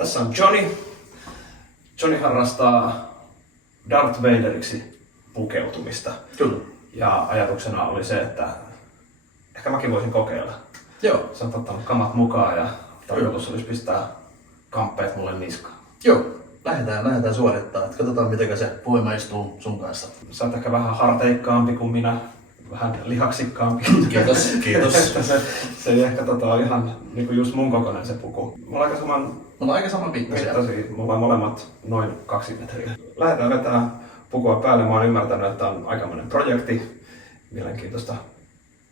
Tässä on Johnny. Johnny harrastaa Darth Vaderiksi pukeutumista. Kyllä. Ja ajatuksena oli se, että ehkä mäkin voisin kokeilla. Joo. Sä oot ottanut kamat mukaan ja tarkoitus olisi pistää kamppeet mulle niskaan. Joo. Lähdetään suorittamaan. Katsotaan miten se voima istuu sun kanssa. Sä oot ehkä vähän harteikkaampi kuin minä. Vähän lihaksikkaampi. Kiitos. se ei ehkä ihan niinku just mun kokoinen se puku. Mulla on aika saman pikkuisia. Mulla on molemmat noin 2 metriä. Lähdetään vetämään pukua päälle. Mä oon ymmärtänyt, että on aikamoinen projekti. Mielenkiintoista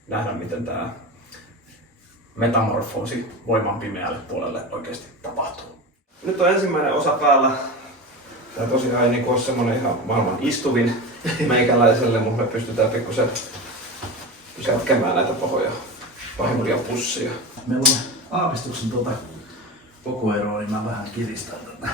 nähdä, miten tää metamorfoosi voiman pimeälle puolelle oikeasti tapahtuu. Nyt on ensimmäinen osa päällä. Tää tosiaan ei niinku ole semmonen ihan maailman istuvin meikäläiselle, mutta me pystytään pikkusen kätkemään näitä pahimpia pussia. Meillä on aavistuksen kokoeroa, niin mä vähän kiristän tätä.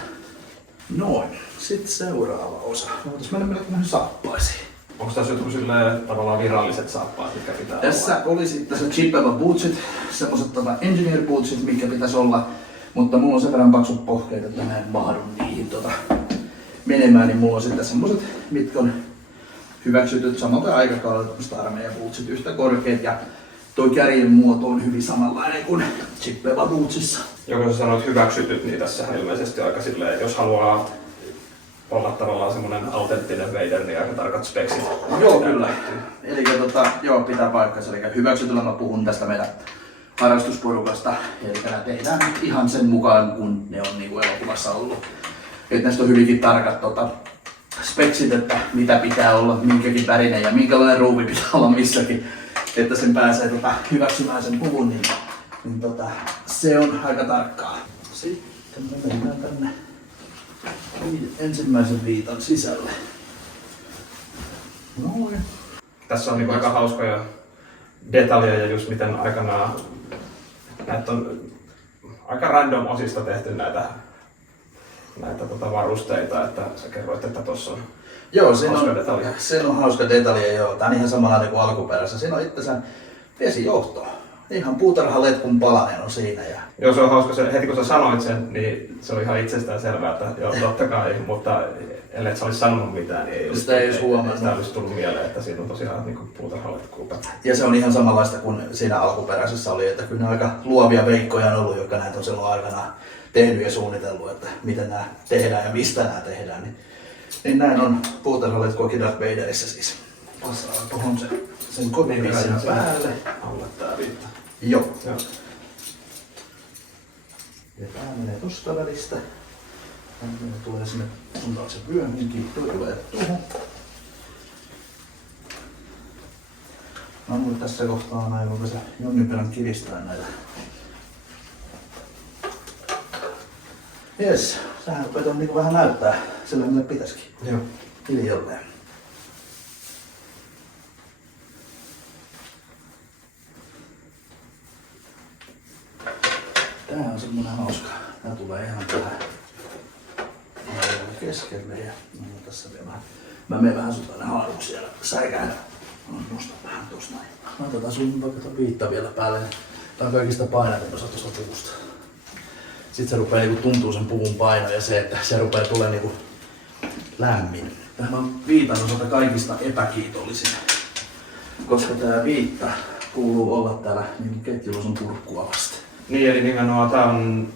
Noin. Sitten seuraava osa. Voitais mennä melkein saappaisiin. Onko tässä jotkut silleen tavallaan viralliset saappaat, mitkä pitää tässä olla? Oli sitten se chipeva bootsit, semmoset engineer bootsit, mitkä pitäisi olla. Mutta mulla on sen verran paksut pohkeet, että mä en mahdu niihin menemään, niin mulla on sitten semmoset, mitkä on hyväksytyt samalta aikakaudella tämmöset armeijabootsit yhtä korkeat ja toi kärjen muoto on hyvin samanlainen kuin chippeva bootsissa. Joko sä sanoit hyväksytyt, niin tässä ilmeisesti aika silleen, jos haluaa olla tavallaan semmonen autenttinen Vader, niin aika tarkat speksit. Joo, kyllä. Eli joo, pitää paikkansa. Eli hyväksytyllä mä puhun tästä meidän harrastusporukasta. Eli nämä tehdään ihan sen mukaan, kun ne on niinku elokuvassa ollut. Että näistä on hyvinkin tarkat speksit, että mitä pitää olla, minkäkin värinen ja minkälainen ruuvi pitää olla missäkin. Että sen pääsee hyväksymään sen puvun, niin se on aika tarkkaa. Sitten me mennään tänne ensimmäisen viitan sisälle. Noin. Tässä on niinku aika hauskoja detaljeja just miten aikanaan näitä on aika random osista tehty näitä varusteita, että sä kerroit, että tossa on hauska detalja. Siinä on hauska detalja, joo. Tää on ihan samanlainen kuin alkuperäisessä. Siinä on itsensä vesijohto. Ihan puutarhaletkun palanen on siinä. Joo, se on hauska. Heti kun sä sanoit sen, niin se oli ihan itsestään selvää, että joo, totta kai, mutta ellei sä olisi sanonut mitään, niin ei olisi huomannut. Sitä olisi tullut mieleen, että siinä on tosiaan niin puutarhaletkua. Ja se on ihan samanlaista kuin siinä alkuperäisessä oli, että kyllä ne aika luovia veikkoja on ollut, jotka näitä on silloin aikana tehnyt ja suunnitellut, että miten nämä tehdään ja mistä nämä tehdään. Niin näin on puutarhaletkuakin Darth Vaderissä siis. Passaan tuohon sen kotimissin päälle. Alle tää viitta. Joo. Ja tää menee tosta välistä. Tää tulee sinne sun taakse vyöhynkin. Tuo tulee tuohon. Mä mulle tässä kohtaa näin, kun se jonnin verran kiristää näitä. Jes, sähän rupeat niinku vähän näyttää sillä mille pitäisikin. Joo. Hiljalleen. Tää on semmonen hauska. Tää tulee ihan tähän keskelle ja tässä vielä vähän. Mä menen vähän sun tänne haaruksia ja säikään. Nostan vähän tosta näin. Laitetaan sun vaikka viitta vielä päälle. Tää on kaikista painatin osa tuosta puvusta. Sitten se rupeaa niinku tuntuu sen puvun paino ja se, että se rupeaa tulemaan niinku lämmin. Tähän on viitan osalta kaikista epäkiitollisin. Koska tää viitta kuuluu olla täällä niin ketjulosun kurkkua vasten. Niin, eli nimenomaan tää on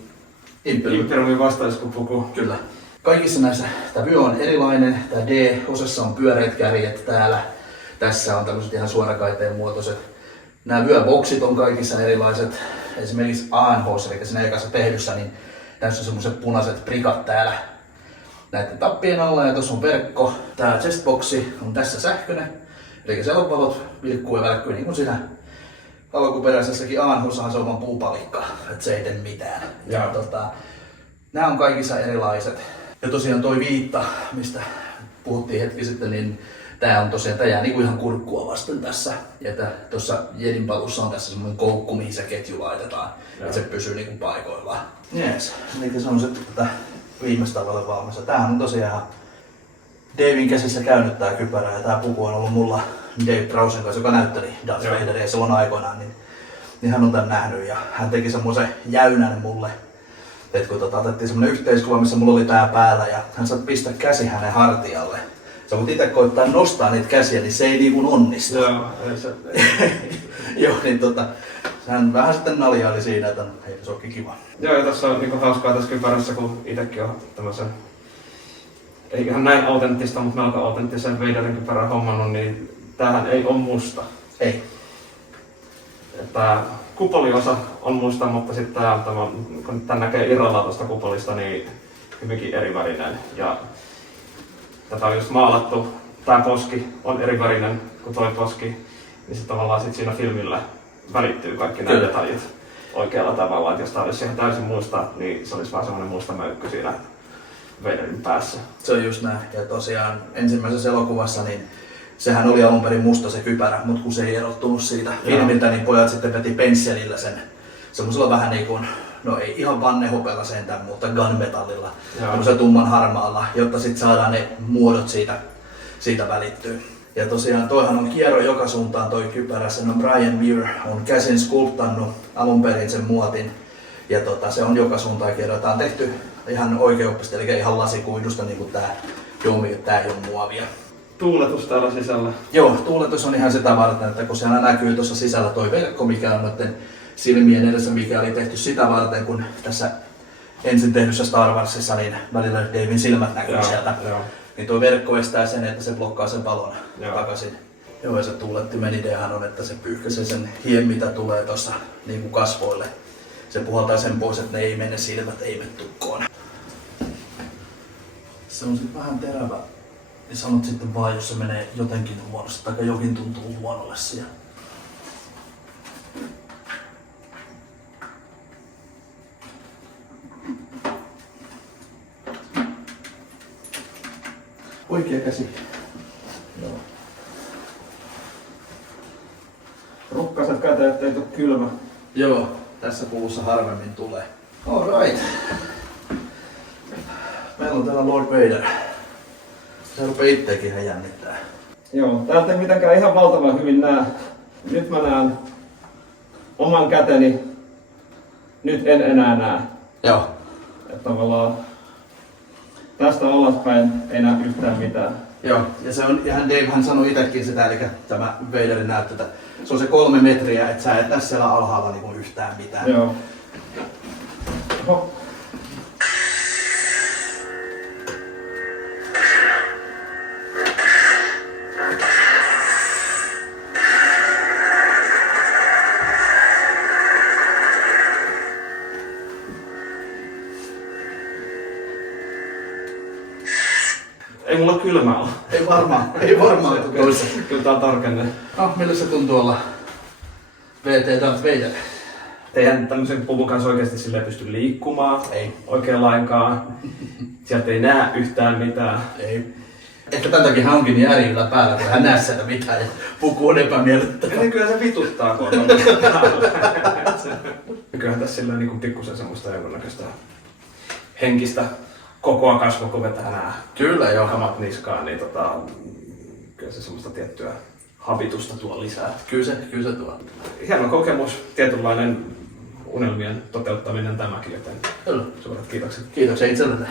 Imperiumin vastaiskupuku. Kyllä. Kaikissa näissä tää vyö on erilainen. Tää D-osassa on pyöreät kärjet täällä. Tässä on tämmöiset ihan suorakaiteen muotoiset. Nämä vyöboksit on kaikissa erilaiset. Esimerkiksi ANH, eli siinä ekassa tehdyssä, niin tässä on semmoiset punaiset prikat täällä näiden tappien alla ja tuossa on verkko. Tää chestboxi on tässä sähköinen, eli se on valot, vilkkuu ja välkkyy niin kuin siinä alkuperäisessäkin ANHssahan se on vaan puupalikka, että se ei tee mitään. Ja nämä on kaikissa erilaiset. Ja tosiaan toi viitta, mistä puhuttiin hetki sitten, niin tää on tosiaan, tää jää niinku ihan kurkkua vasten tässä. Ja tuossa Jedin palussa on tässä semmoinen koukku, mihin se ketju laitetaan, että se pysyy niinku paikoillaan. Jees, eli se on sitten viimeistä tavalla valmis. Tämähän on tosiaan Davin käsissä käynyt tää kypärä ja tää puku on ollut mulla Dave Browsen kanssa, joka näytteli Darth Vaderia silloin aikoinaan. Niin hän on tän nähnyt ja hän teki semmoisen jäynän mulle Et kun otettiin semmonen yhteiskuva, missä mulla oli tää päällä ja hän saat pistää käsi hänen hartialle. Sä voit itse koittaa nostaa niitä käsiä, niin se ei niinku onnistu. Joo, ei se... Joo, niin hän vähän sitten naljaili siinä, että hei, se onkin kiva. Joo, ja tässä on niinku hauskaa tässä kypärässä, kun itekin on tämmösen, ei ihan näin autenttista, mutta melko autenttisen Vaderin kypärän hommannut, niin tämähän ei ole musta. Ei. Tää kupoliosa on musta, mutta sitten kun tän näkee irrallaan tuosta kupolista, niin hyvinkin erivärinen. Ja tätä on just maalattu, tää poski on erivärinen kuin toi poski, niin se tavallaan sit siinä filmillä välittyy kaikki nämä detaljit oikealla tavalla. Et jos tää olisi ihan täysin musta, niin se olisi vaan semmonen musta möykky siinä Vaderin päässä. Se on just näin. Ja tosiaan ensimmäisessä elokuvassa niin sehän oli alun perin musta se kypärä, mutta kun se ei erottunut siitä filmiltä, niin pojat sitten veti pensselillä sen semmoisella vähän niin kuin, no ei ihan vannehopealla sentään, mutta gunmetallilla, semmoisella tumman harmaalla, jotta sitten saadaan ne muodot siitä välittyy. Ja tosiaan toihan on kierro joka suuntaan toi kypärä, sen on Brian Muir on käsin skulptannut alun perin sen muotin. Ja se on joka suuntaan kierro. Tää on tehty ihan oikeoppisesti, eli ihan lasikuidusta niin kuin tää Domi, tää ei ole muovia. Tuuletus täällä sisällä. Joo, tuuletus on ihan sitä varten, että kun siellä näkyy tuossa sisällä toi verkko, mikä on noiden silmien edessä, mikä oli tehty sitä varten, kun tässä ensin tehdyssä Star Warsissa, niin välillä Davin silmät näkyy sieltä. Joo. Niin tuo verkko estää sen, että se blokkaa sen palon takaisin. Joo, ja se tuulettimen ideahan on, että se pyyhkäisee sen hien, mitä tulee tuossa niin kuin kasvoille. Se puhaltaa sen pois, että ne ei mene silmät, ei mene tukkoon. Se on sitten vähän terävä. Ja sanot sitten vaan, jos se menee jotenkin huonosti, tai jokin tuntuu huonolle siellä. Oikea käsi. Joo. Rukkaset käteen, ettei tuu kylmä. Joo, tässä kuussa harvemmin tulee. Alright. Meillä on täällä Lord Vader. Se rupee itteekin ihan jännittää. Joo, täältä ei mitenkään ihan valtavan hyvin näe. Nyt mä näen oman käteni. Nyt en enää näe. Joo. Että tavallaan tästä alaspäin ei näe yhtään mitään. Joo, ja se on, ja Dave sanoi itsekin sitä, eli tämä Vaderin näyttö, että se on se 3 metriä, että sä et näe siellä alhaalla niinku yhtään mitään. Joo. Oho. Ei mulla kylmä ole. Ei varmaan toissa. Kyllä tää on tarkenne. No, millä se tuntuu olla VT Darth Vader? Eihän tämmöisen puvun kanssa oikeesti silleen pysty liikkumaan. Ei. Oikein lainkaan. Sieltä ei näe yhtään mitään. Ei. Ehkä tämän takia hän onkin niin ärillä päällä, kun hän näe sieltä mitään ja puku on epämiellyttävää. Eli kyllä se vituttaa, kun on Kyllähän tässä sillä niin pikkusen semmoista jonkunnäköistä henkistä kokoa kasvua, kun vetää nää Kyllä joo. kamat niskaan, niin kyllä se semmoista tiettyä habitusta tuo lisää. Kyllä se tuo. Hieno kokemus, tietynlainen unelmien toteuttaminen tämäkin, joten Kyllä. suuret kiitokset. Kiitoksia itsellenne.